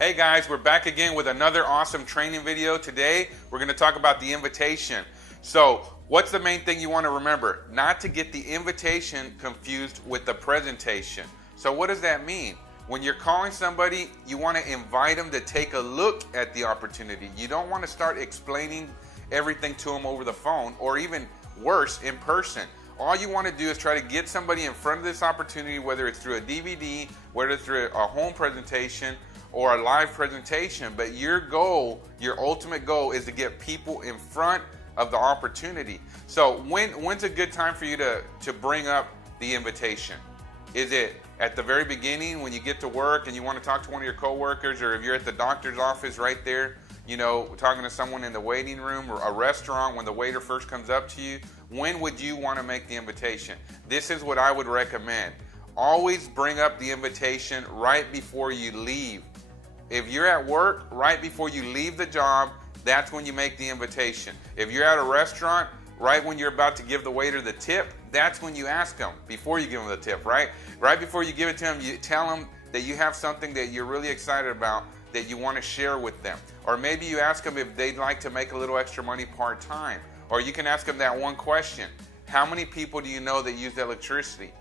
Hey guys, we're back again with another awesome training video. Today, we're going to talk about the invitation. So, what's the main thing you want to remember? Not to get the invitation confused with the presentation. So what does that mean? When you're calling somebody, you want to invite them to take a look at the opportunity. You don't want to start explaining everything to them over the phone, or even worse, in person. All you want to do is try to get somebody in front of this opportunity, whether it's through a DVD, whether it's through a home presentation, or a live presentation. But your goal, your ultimate goal, is to get people in front of the opportunity. So when's a good time for you to bring up the invitation? Is it at the very beginning when you get to work and you want to talk to one of your coworkers, or if you're at the doctor's office right there, you know, talking to someone in the waiting room, or a restaurant when the waiter first comes up to you? When would you want to make the invitation? This is what I would recommend. Always bring up the invitation right before you leave. If you're at work, right before you leave the job, that's when you make the invitation. If you're at a restaurant, right when you're about to give the waiter the tip, that's when you ask them, before you give them the tip, right? Right before you give it to them, you tell them that you have something that you're really excited about that you want to share with them. Or maybe you ask them if they'd like to make a little extra money part-time. Or you can ask them that one question: how many people do you know that use electricity?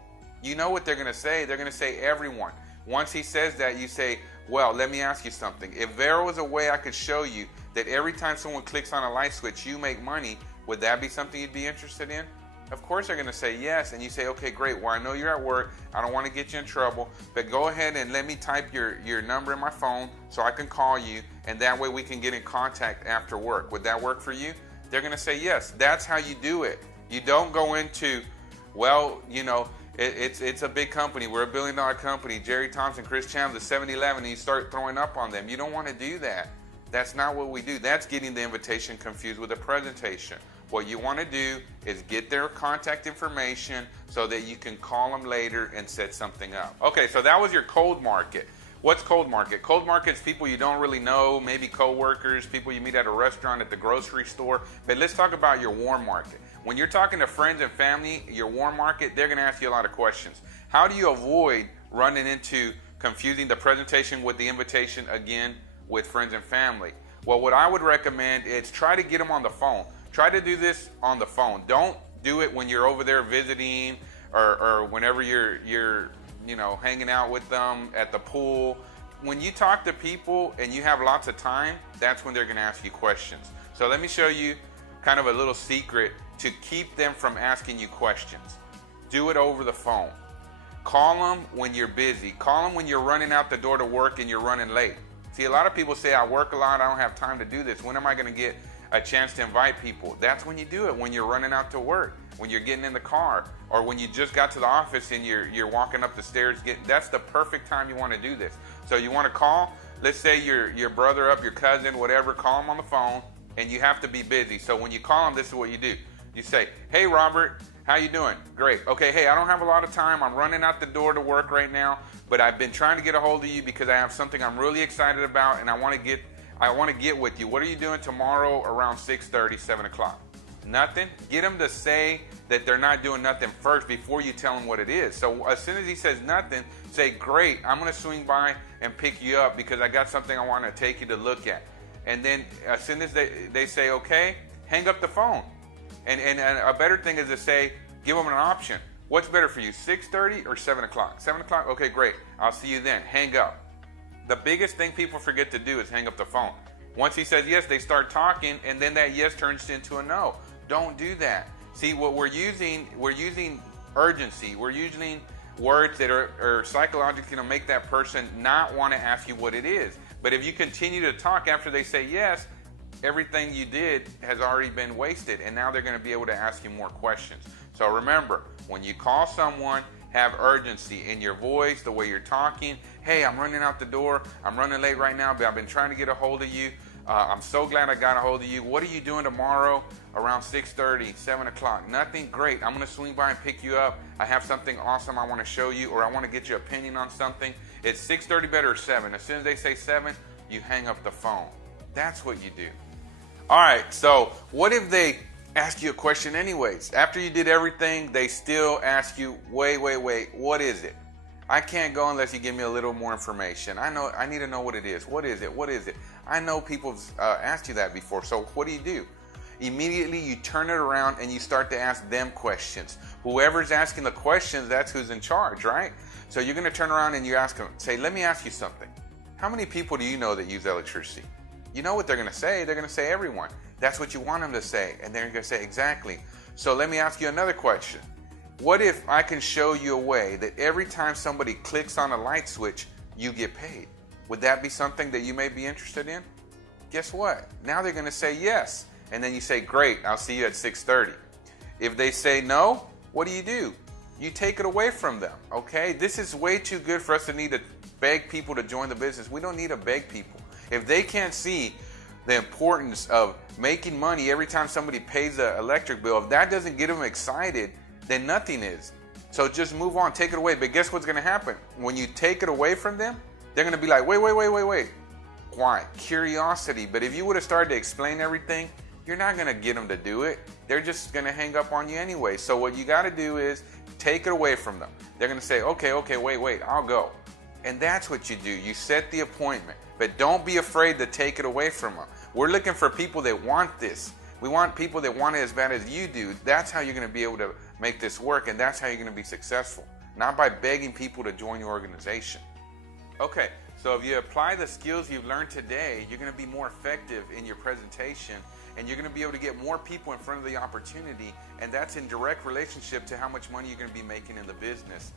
You know what they're going to say. They're going to say everyone. Once he says that, you say, well, let me ask you something. If there was a way I could show you that every time someone clicks on a light switch, you make money, would that be something you'd be interested in? Of course they're going to say yes. And you say, okay, great. Well, I know you're at work. I don't want to get you in trouble, but go ahead and let me type your number in my phone so I can call you, and that way we can get in contact after work. Would that work for you? They're going to say yes. That's how you do it. You don't go into, well, you know, it's a big company. We're a $1 billion company. Jerry Thompson, Chris Chandler, 7-Eleven, and you start throwing up on them. You don't want to do that. That's not what we do. That's getting the invitation confused with a presentation. What you want to do is get their contact information so that you can call them later and set something up. Okay, so that was your cold market. What's cold market? Cold market's people you don't really know, maybe coworkers, people you meet at a restaurant, at the grocery store. But let's talk about your warm market. When you're talking to friends and family, your warm market, they're going to ask you a lot of questions. How do you avoid running into confusing the presentation with the invitation again with friends and family? Well, what I would recommend is try to get them on the phone. Try to do this on the phone. Don't do it when you're over there visiting, or whenever you're you know, hanging out with them at the pool. When you talk to people and you have lots of time, that's when they're going to ask you questions. So let me show you kind of a little secret to keep them from asking you questions. Do it over the phone. Call them when you're busy. Call them when you're running out the door to work and you're running late. See, a lot of people say, I work a lot, I don't have time to do this. When am I going to get a chance to invite people? That's when you do it, when you're running out to work, when you're getting in the car, or when you just got to the office and you're walking up the stairs. That's the perfect time you want to do this. So you want to call, let's say your brother up, your cousin, whatever, call them on the phone, and you have to be busy. So when you call them, this is what you do. You say, hey Robert, how you doing? Great. Okay, hey, I don't have a lot of time. I'm running out the door to work right now, but I've been trying to get a hold of you because I have something I'm really excited about, and I want to get with you. What are you doing tomorrow around 6:30, 7 o'clock? Nothing? Get them to say that they're not doing nothing first before you tell them what it is. So as soon as he says nothing, say, great, I'm going to swing by and pick you up because I got something I want to take you to look at. And then as soon as they say okay, hang up the phone. And a better thing is to say, give them an option. What's better for you, 6:30 or 7 o'clock? 7 o'clock? Okay, great. I'll see you then. Hang up. The biggest thing people forget to do is hang up the phone. Once he says yes, they start talking, and then that yes turns into a no. Don't do that. See, what we're using urgency. We're using words that are psychologically going to make that person not want to ask you what it is. But if you continue to talk after they say yes, everything you did has already been wasted, and now they're going to be able to ask you more questions. So remember, when you call someone, have urgency in your voice, the way you're talking. Hey, I'm running out the door. I'm running late right now, but I've been trying to get a hold of you. I'm so glad I got a hold of you. What are you doing tomorrow around 6:30, 7 o'clock? Nothing? Great. I'm going to swing by and pick you up. I have something awesome I want to show you, or I want to get your opinion on something. It's 6:30 better or 7. As soon as they say 7, you hang up the phone. That's what you do. All right, so what if they ask you a question anyways? After you did everything, they still ask you, wait, what is it? I can't go unless you give me a little more information. I need to know what it is. What is it? What is it? I know people have asked you that before. So what do? Immediately you turn it around and you start to ask them questions. Whoever's asking the questions, that's who's in charge, right? So you're going to turn around and you ask them, say, let me ask you something. How many people do you know that use electricity? You know what they're going to say. They're going to say everyone. That's what you want them to say. And they're going to say exactly. So let me ask you another question. What if I can show you a way that every time somebody clicks on a light switch, you get paid? Would that be something that you may be interested in? Guess what? Now they're going to say yes. And then you say, great, I'll see you at 6:30. If they say no, what do? You take it away from them, okay? This is way too good for us to need to beg people to join the business. We don't need to beg people. If they can't see the importance of making money every time somebody pays an electric bill, if that doesn't get them excited, then nothing is. So just move on, take it away. But guess what's going to happen? When you take it away from them, they're going to be like, wait. Why? Curiosity. But if you would have started to explain everything, you're not going to get them to do it. They're just going to hang up on you anyway. So what you got to do is take it away from them. They're going to say, okay, wait, I'll go. And that's what you do. You set the appointment. But don't be afraid to take it away from them. We're looking for people that want this. We want people that want it as bad as you do. That's how you're going to be able to make this work, and that's how you're going to be successful. Not by begging people to join your organization. Okay, so if you apply the skills you've learned today, you're going to be more effective in your presentation, and you're going to be able to get more people in front of the opportunity, and that's in direct relationship to how much money you're going to be making in the business.